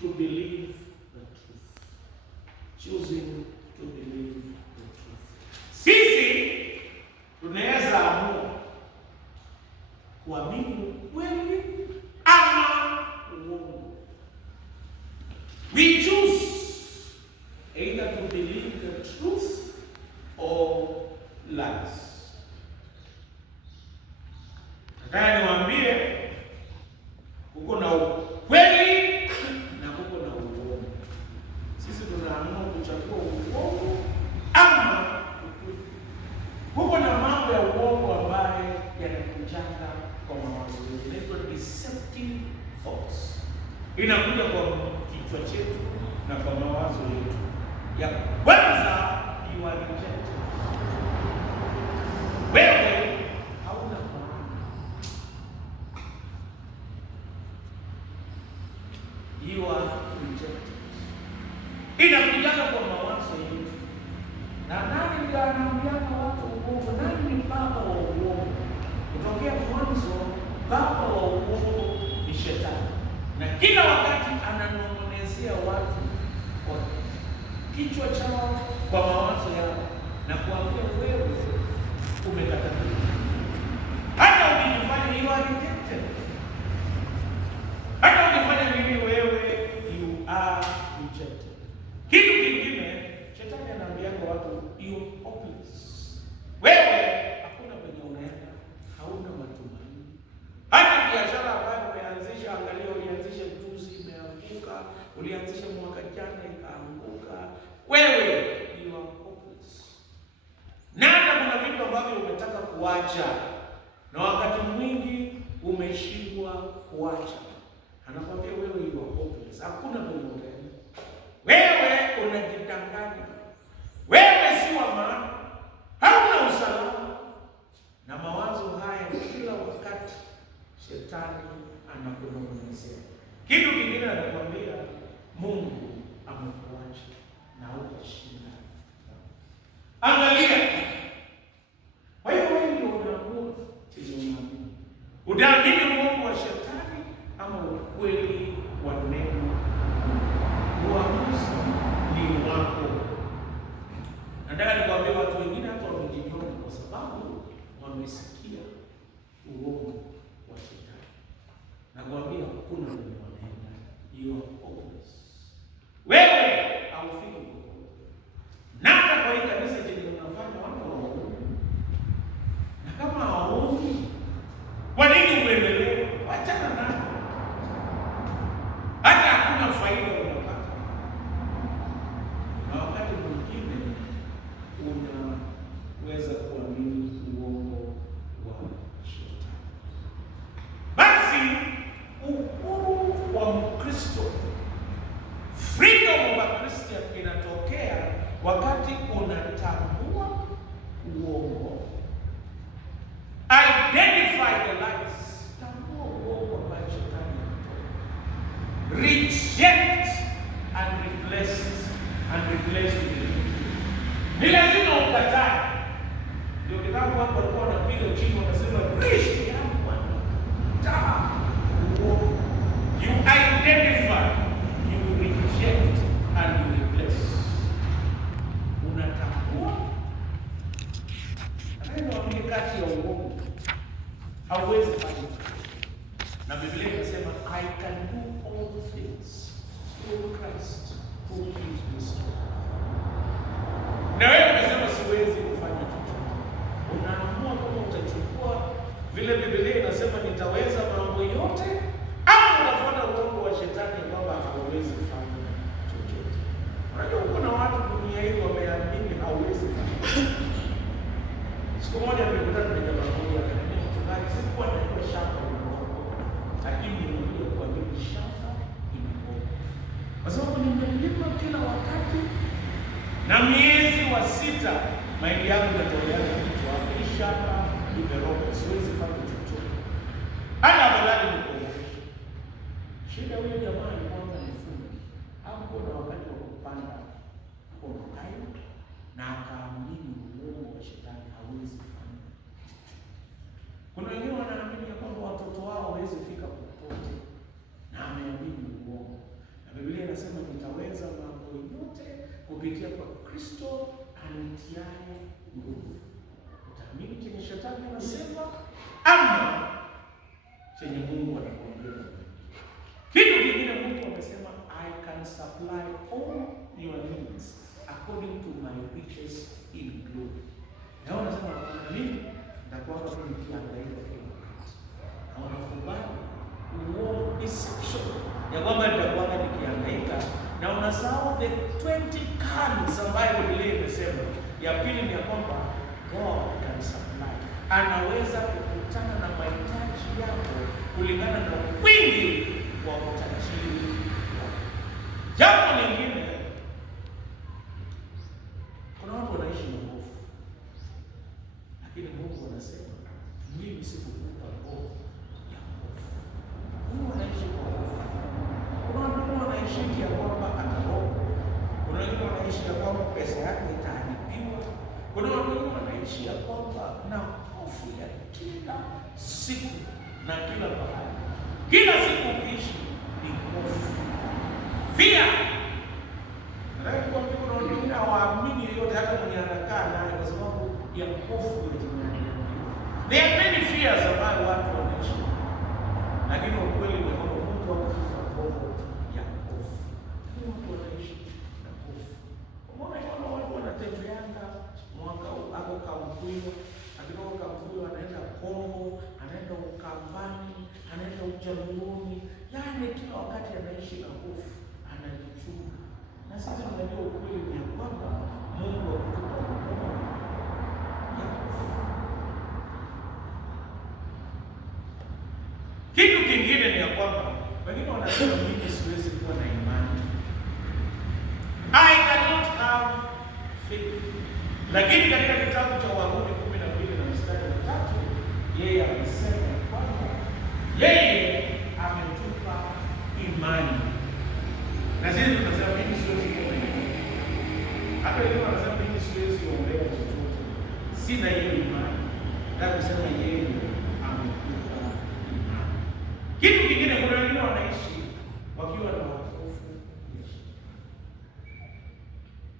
to believe the truth. Choosing to believe the truth. Sisi tunaweza amua kuamini kweli ama uongo. We choose either to believe the truth or lies. Nataka niwaambie kuko na ukweli na kuko na uongo. Sisi tunaamua kuchagua uongo ama ukweli. Kuko na mambo ya uongo ambaye yanakujanga kwa mawazo yetu. Inaitwa deceptive thoughts. Inakuja kwa kichwa chetu na kwa mawazo yetu. Ya kwanza, you are rejected. Wewe hauna maana. You are rejected. Inakujanga kwa mawazo yetu. Na nani ndiye anaambiana watu uongo? Nani ni baba wa uongo? Kutokea mwanzo, baba wa uongo ni Shetani. Na kila wakati ananong'onezea watu kwa kichwa chao, kwa mawazo yao, na kuambia wewe umekataliwa. Hata ukifanya you are rejected. Hata ukifanya nini wewe you are rejected. Kitu kingine Shetani anaambia watu you hopeless. Wewe hakuna penye unaenda, hauna matumaini. Hata biashara ambayo umeanzisha, angalia ulianzisha juzi imeanguka, ulianzisha mwaka jana ikaanguka. Wewe you are hopeless. Na hata kuna vitu ambavyo umetaka kuacha na wakati mwingi umeshindwa kuacha. Anakuambia wewe you are hopeless. Hakuna penye unaenda. Wewe unajidanganya. Wewe si wa maana. Hauna usalama. Na mawazo haya kila wakati Shetani anakunong'onezea. Kitu kingine anakuambia Mungu amekuacha na utashinda. Angalia. Kwa hiyo wewe ndio unaamua chenye unaamini. Utaamini Mungu wa Shetani ama ukweli wa neno. Uamuzi ni wako. Nataka nikwambie watu wengine hata wamejinyonga kwa sababu wamesikia uongo wa Shetani. Nakwambia hakuna mwenye wanaenda. You are hopeless. Wewe haufiki popote. Na hata kwa hii kanisa chenye unafanya watu hawaoni. Na kama hawaoni, kwa nini uendelee? Wachana nao. Hata hakuna faida unapata. Na wakati mwingine unaweza kuamini uongo wa Shetani. Basi uhuru wa Mkristo, freedom of a Christian, inatokea wakati unatambua uongo, identify the lies, tambua uongo ambao Shetani anatoa, reject and replace with it. Ni lazima ukatae. Ndio kitabu hapo alikuwa anapiga chini anasema rishi yangu bwana. Ta. You identify, you reject and you replace. Unatambua. Anayewaambia kati ya uongo hauwezi fanya. Na Biblia inasema I can do all things through Christ who gives me strength. Na wewe unasema siwezi kufanya chochote. Unaamua kama utachukua vile Biblia inasema nitaweza mambo yote, au unafuata uongo wa Shetani kwamba hauwezi kufanya chochote. Unajua kuna watu dunia hii wameamini hauwezi kufanya. Siku moja nilikutana na jamaa mmoja akaniambia, mchungaji, sikuwa najua shamba inaokoa, lakini nilijua kwa nini shamba inaokoa. Kwa sababu nimelima kila wakati na miezi wa 6 mahindi yangu inatolea kichwa. Hii shamba imeroka, siwezi fanya chochote. Hata afadhali nikuonyeshe. Shida huyo jamaa alikuwa anafunga. Hapo na wakati wa kupanda hayo na akaamini uongo wa Shetani hawezi fanya. Kuna wengine wanaamini kwamba watoto wao hawezi fika popote na ameamini uongo. Na Biblia inasema nitaweza mambo yote kupitia kwa Kristo anitiaye nguvu. Utaamini chenye shetani anasema ama chenye Mungu anakuambia? Kitu kingine Mungu amesema, I can supply all your needs according to my riches in glory. Na unasema mimi nitakuwa tu nikiangalia kila wakati. Na unakubali uongo, deception ya kwamba nitakuwa nikihangaika, na unasahau the 20 kinds ambayo Biblia imesema. Ya pili ni ya kwamba God can supply, anaweza kukutana na mahitaji yako kulingana na wingi wa utajiri wako. Jambo lingine, kuna watu wanaishi na hofu, lakini Mungu anasema mimi sikukupa roho ya hofu. Mungu anaishi kwa hofu. Kuna watu wanaishi ya kwamba ataroho. Kuna wengine wanaishi ya kwamba pesa yake itaharibiwa. Kuna watu wanaishi ya kwamba na hofu ya kila siku na kila bahari. Kila siku ukiishi ni hofu. Fear. Ndio kwa kuna watu wengine hawaamini yote hata mwenye anakaa naye kwa sababu ya hofu ya kimwili. There are many fears ambayo watu wanaishi. Lakini ukweli ni kwamba Mungu anakupa roho ya hofu. Mungu anaishi na hofu. Unaona watu wanatembeanga mwaka hapo Kambuyo, akitoka Kambuyo anaenda Kongo, anaenda Ukambani, anaenda Ujamboni. Yaani kila wakati anaishi na hofu, anajichunga. Na sisi tunajua ukweli ni kwamba Mungu anakupa roho ya hofu. Kitu kingine ni ya kwamba wengine wanasema mimi siwezi kuwa na imani. I cannot have faith. Lakini katika kitabu cha Warumi 12 na mstari wa 3, yeye amesema kwamba yeye ametupa imani. Na sisi tunasema mimi siwezi kuwa na imani. Hata wengine wanasema mimi siwezi kuombea chochote. Sina hiyo imani. Na kusema yeye ametupa imani. Kitu kingine, kuna wengine wanaishi wakiwa na hofu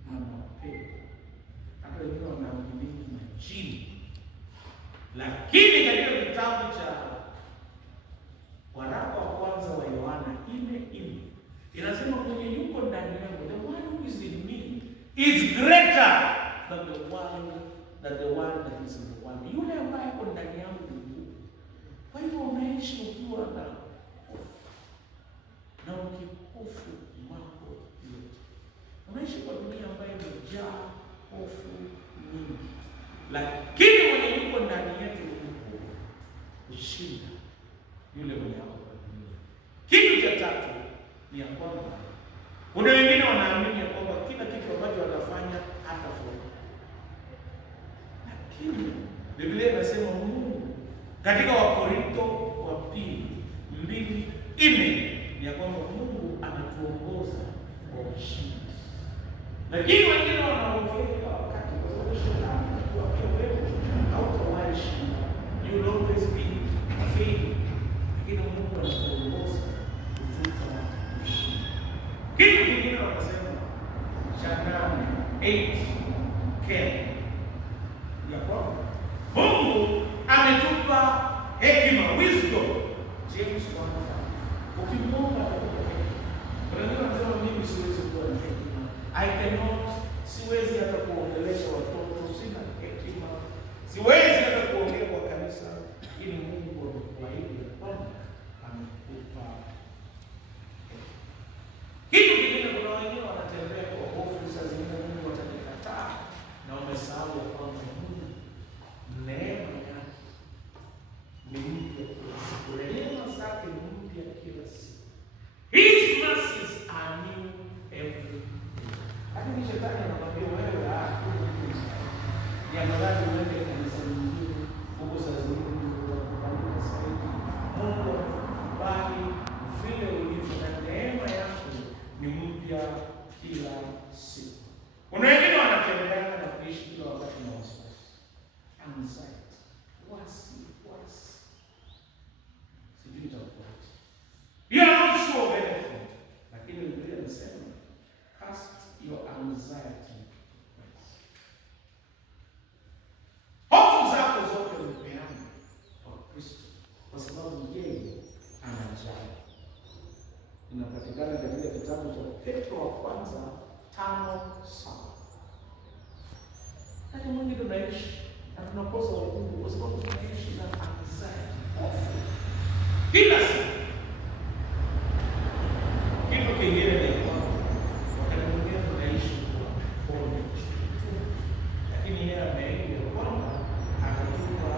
na mapepo. Hata wengine wanaamini majini. Lakini katika kitabu cha waraka wa kwanza wa Yohana 4:4 inasema mwenye yuko ndani yangu, the one who is in me is greater than the one that is in the world. Yule ambaye yuko ndani yangu ni Mungu. Kwa hivyo unaishi ukiwa na hofu. Na ukihofu mambo yote. Unaishi kwa dunia ambayo imejaa hofu nyingi. Lakini mwenye yuko ndani yetu ni Mungu. Ushinda yule mwenye hapo kwa dunia. Kitu cha tatu ni ya kwamba kuna wengine wanaamini ya kwamba kila kitu ambacho watafanya hatafaulu. Lakini Biblia inasema Mungu katika Wakorintho wa pili 2:4 ni ya kwamba Mungu anatuongoza kwa ushindi. Lakini wengine wanaogopa wakati kwa sababu shetani anakuambia wewe hautawahi shinda. You will always be failing. Lakini Mungu anatuongoza kutupa ushindi. Kitu kingine wanasema cha 8 ya kwamba Mungu ametupa hekima, wisdom. James 1:5. Ukimwomba atakupa hekima. Kuna wengine wanasema mimi siwezi kuwa na hekima. I cannot, siwezi hata kuongelesha watoto, sina hekima. Siwezi hata kuongea kwa kanisa. Ili Mungu amekuahidi kwamba amekupa hekima. Kitu kingine, kuna wengine wanatembea kwa hofu, saa zingine Mungu atakikataa na wamesahau ya kwamba Mungu neema yake ni mpya kila siku. Rehema zake ni mpya kila siku. His mercies are new every day. Lakini shetani anakuambia wewe ni afadhali uende kanisa nyingine, huko saa zingine utakupandika zaidi. Mungu anakubali vile ulivyo na neema yake ni mpya kila siku. Kuna wengine wanatembea na kuishi kila wakati na wasiwasi. Anxiety. Wasi. Sijui itakuwaje. You are not sure of anything. Lakini Biblia inasema inapatikana katika kitabu cha Petro wa kwanza 5:7. Hata mwingi tunaishi na tunakosa wokovu kwa sababu tunaishi na anxiety, hofu kila siku. Kitu kingine ni kwamba wakati mwingine tunaishi kwa bondage, lakini yeye ameahidi kwamba atatupa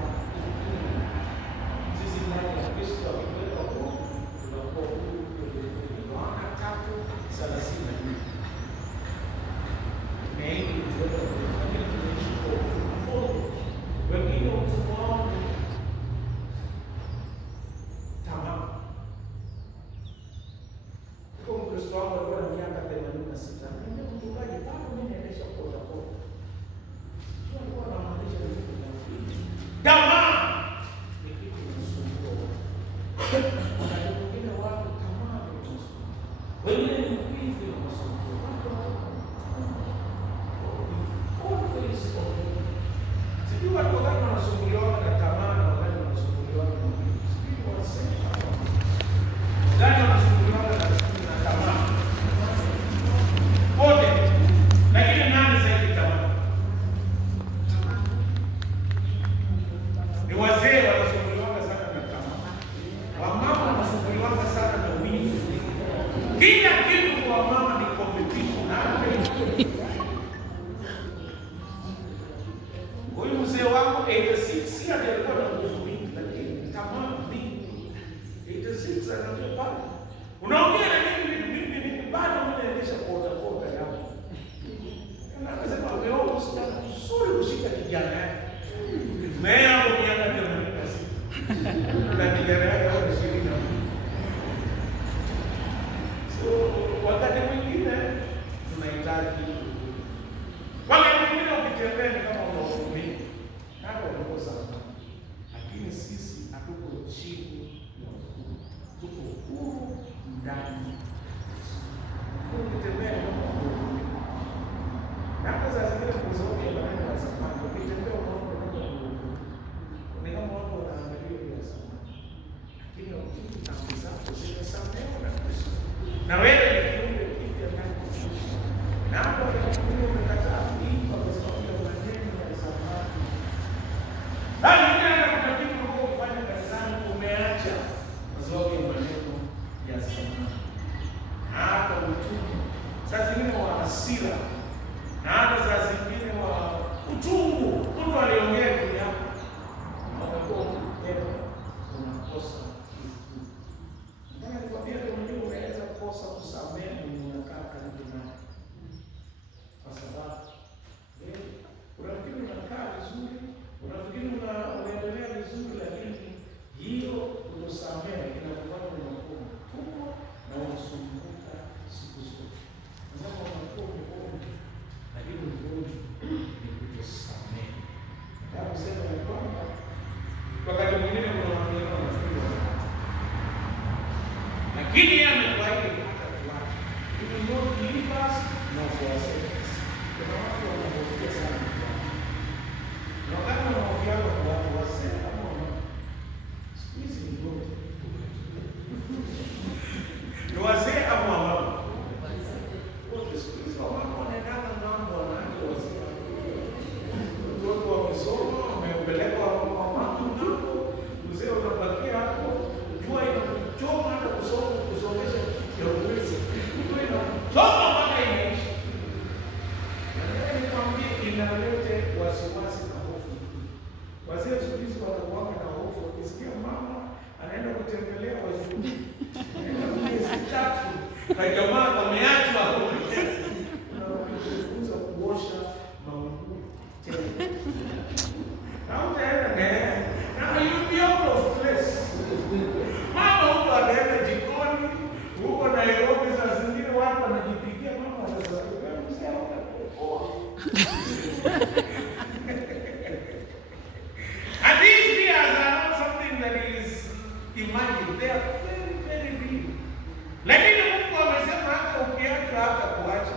sisi ndani ya Kristo akiweka wokovu tunakuwa huru. Yohana 3:34 ameahidi kutuweka huru. Wengine utumwa wao tamaa. Kwa Mkristo wangu alikuwa na miaka 86. Anambia mchungaji, bado mimi naendesha bodaboda. Sio alikuwa anamaanisha vitu vya kweli. Tamaa ni kitu kinasumbua. Wakati mwingine watu tamaa ni kinasumbua. Wengine ni mwizi na masumbua. Sijui watu wakati wanasumbuliwa na tamaa na wakati wanasumbuliwa na mwizi. Sijui wasema wakati wanasumbuliwa na tamaa wote, lakini nani zaidi tamaa? Ni wazee wanasumbuliwa sana na tamaa, wamama wanasumbuliwa sana na wivu. Kila kitu kwa mama ni competition. Huyu mzee wangu 86 alikuwa na nguvu mingi, lakini tamaa mingi. 86 anajua pale. Unaongea na mimi bado mimi naendesha bodaboda yangu. Anasema ameoa msichana mzuri kushika kijana yake. Mea hapo miaka 86. Na kijana yake hapo 20. So wakati mwingine tunahitaji ukitembea ni kama unaumia. Hapo ndio sana. Lakini sisi hatuko chini ya hukumu. Tuko huru ndani. Ukitembea ni kama unaumia. Na hata saa zingine kwa sababu ya maneno ya zamani, ukitembea unaona ni kama watu wanaangalia ya zamani. Lakini ukitu tangu zako zimesamehewa na Kristo. Na wewe ni kiumbe kipya ndani ya Kristo. Na hapo ndio umekataa kuipa kwa sababu ya maneno ya zamani. Bali ndio kuna kitu uko kufanya kanisani umeacha kwa sababu ya maneno ya zamani. Na hata utumwa. Saa zingine wa hasira. Na hata saa zingine wa uchungu. Mtu aliongea juu yako. Na utakuwa ukitenda unakosa kitu. Ndio nikwambia ndio unaweza kukosa kusamehe mwenye unakaa karibu naye. Kwa sababu unafikiri unakaa vizuri, unafikiri unaendelea vizuri, lakini hiyo kutosamehe inakufanya unakuwa mtumwa na unasumbuka siku zote. Unaweza unakuwa mgonjwa, lakini ugonjwa ni kutosamehe. Nataka kusema ya kwamba wakati mwingine kuna watu wengi wanafikiri wanakata, lakini yeye amekuahidi hata kuacha. You will not leave us nor forsake us. Kuna watu wanahofia sana kwa watu. Na wakati wanahofia kwa watu wazee kama wana siku hizi ni wote. Ni wazee au mama? Wote siku hizi wamama wanaendana na mambo wanawake wazee. Watoto wamesoma, wamepelekwa mama ndio. Mzee unabakia hapo. Jua inakuchoma hata kusomesha ya uwezo. Jua inakuchoma mpaka inaisha. Inalete wasiwasi na hofu. Wazee siku hizi wanakuwa na hofu. Ukisikia mama anaenda kutembelea wazee. Anaenda miezi 3 na jamaa wameachwa hapo. Unajifunza kuosha manguo tena. Au tena na you be out of place. Mama huko anaenda jikoni, huko Nairobi saa zingine watu wanajipigia mama wanasema wewe mzee unakoa. And these fears are not something that is imagined. They are very, very real. Lakini Mungu amesema hata ukiacha hata kuacha.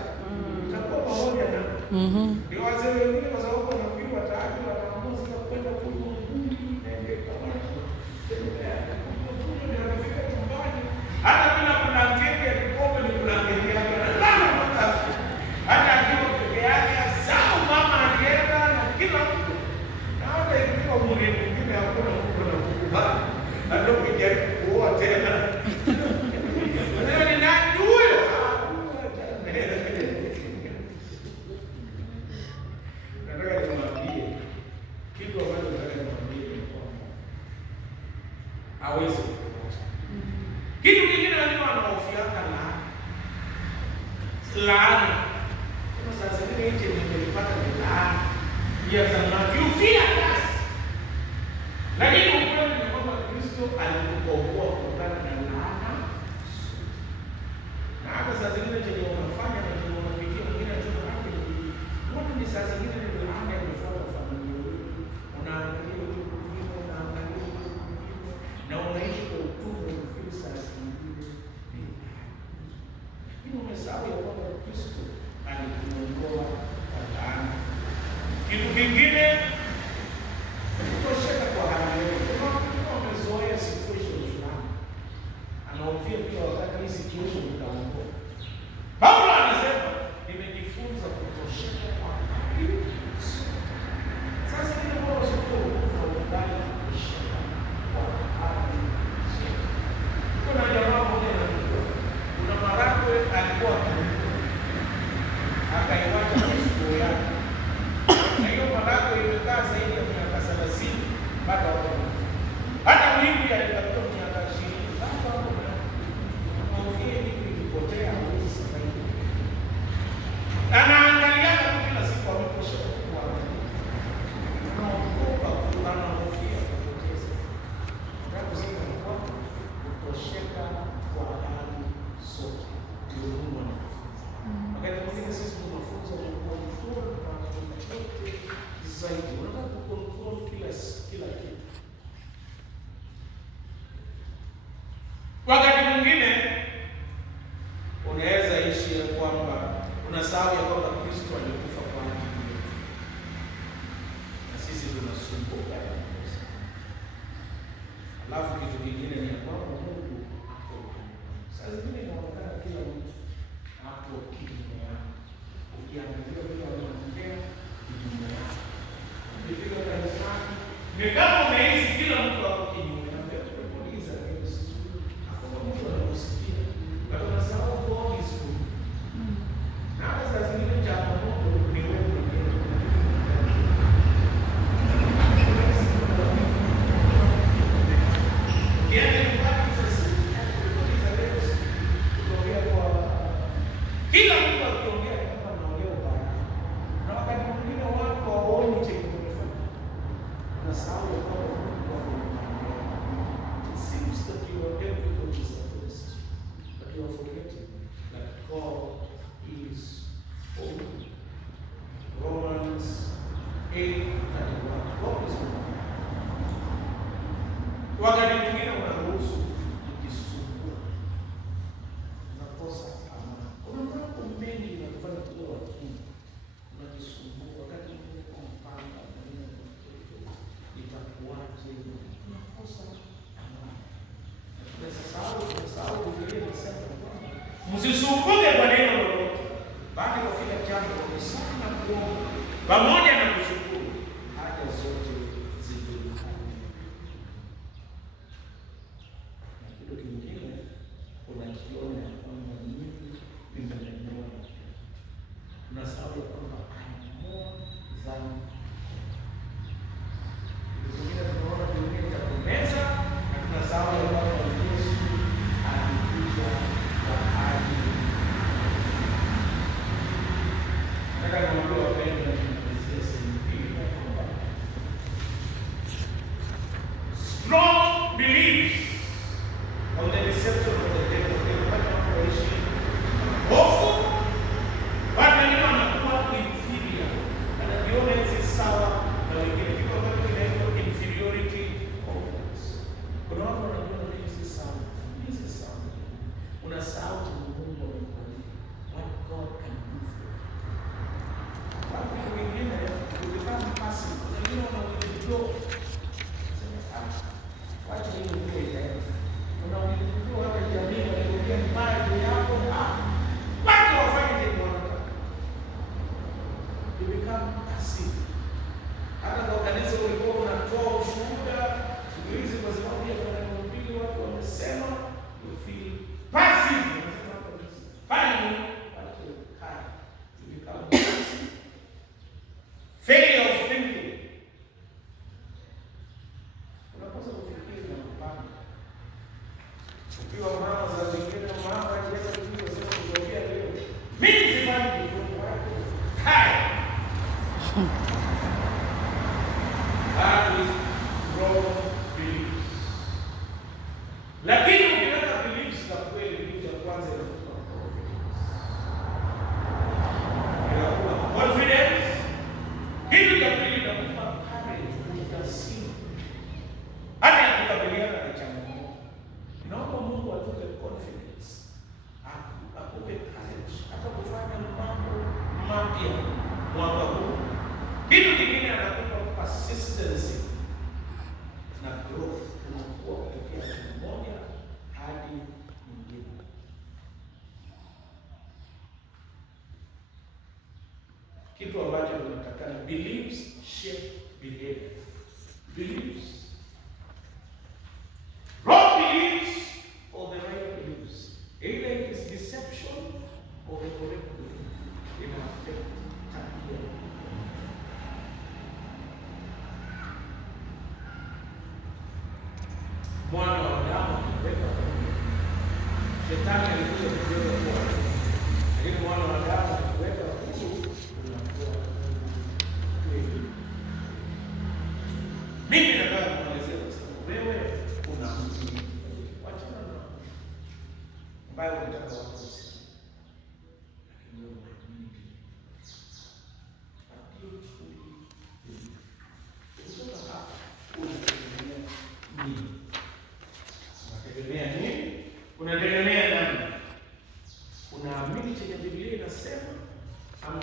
Utakuwa pamoja na. Ndio wazee wengine kwa sababu wanafikiri wataaji wataamua sasa kwenda kunywa ngumi na ndio kama hata bila blanketi laana. Kama saa zingine hicho nimelipata ni laana ya zamani, you fear us. Lakini ukweli ni kwamba Kristo alikukomboa kutokana na laana. Na hata saa zingine chenye unafanya na chenye unapitia mwingine tuna hapo wote ni saa zingine ni laana imefuata familia yetu. Unaangalia na unaishi kwa utumwa unafikiri saa zingine ni lakini umesahau ya kwamba Kristo alikuondoa kwa laana. Kitu kingine kutosheka kwa hali yote. Kama umezoea situation fulani, anaofia pia wakati hii situation itaondoa. Paulo anasema nimejifunza kutosheka kwa hali yote. Sasa ile bora sio kwa udani kutosheka kwa hali yote. Kuna jamaa mmoja anajua kuna Marakwe alikuwa akaiwacha mifugo yake. Na hiyo Marakwe imekaa zaidi ya miaka 30 bado hapo. Hata mwingi alitafuta miaka 20 bado hapo. Maofia hivi ilipotea hawezi sasa hivi. Anaangalia kila siku ametosha kwa anaogopa kulana hofia kupoteza. Ndio kusema kwa kutosheka kwa hali sote. Ndio Mungu wakati mwingine sisi tunafunza kwa control na chochote zaidi. Unataka kucontrol kila kitu. Wakati mwingine unaweza ishi ya kwamba unasahau ya kwamba Kristo alikufa kwa ajili yetu. Na sisi tunasumbuka ya Kristo. Alafu kitu kingine ni kwamba Mungu ako. Sasa zingine inaonekana kila mtu hapo kinyume yako. Ukiangalia vile wanaongea kinyume yako. Ukifika kanisani ni kama unahisi kila mtu hapo kinyume yako. Tunakuuliza hiyo sisi. Hapo mtu anakusikia. Bado unasahau God is good. Na hata zingine changamoto ni wewe mwenyewe. Kila mtu akiongea ni kama anaongea ubaya. Na wakati mwingine watu hawaoni chenye kimefanya. Unasahau ya kwamba Mungu anaongea. It seems that you are difficult to suggest, but you are forgetting that God is holy. Romans 8:31. God is holy. Wakati mwingine unaruhusu kujisumbua. Unakosa amani. Kuna mambo mengi yanakufanya kuwa wakini. Unajisumbua wakati mwingine kwa mpanga itakuwaje? Unakosa amani. Tunasahau Biblia inasema kwamba msisumbuke kwa neno lolote, bali kwa kila jambo kwa kusali na kuomba pamoja na kushukuru haja zote zijulikane. Na kitu kingine unakiona ya kwamba mimi nimelemewa na kitu. Unasahau ya kwamba I am more than. Kitu kingine tunaona dunia ya kumeza na tunasahau ya kwamba Yesu alikuja kwa ajili. Nataka niwaambie wapendwa, mapya mwaka huu. Kitu kingine anakupa persistency na growth, unakuwa kutokea siku moja hadi nyingine. Kitu ambacho tunatakana, beliefs shape behavior. Beliefs, wrong beliefs or the right beliefs, either it is deception or the correct belief, in affect tabia. Mwana wa Adamu aliweka shetani alikuja kuweka kwa, lakini mwana wa Adamu aliweka huru, unakuwa kweli. Mimi nataka kumalizia kwa sababu wewe una mtu wachana na ambaye unataka watu wasikie, lakini wewe unaamini kutoka hapa unategemea nini? Unategemea nini? Unategemea nani? Unaamini chenye Biblia inasema ama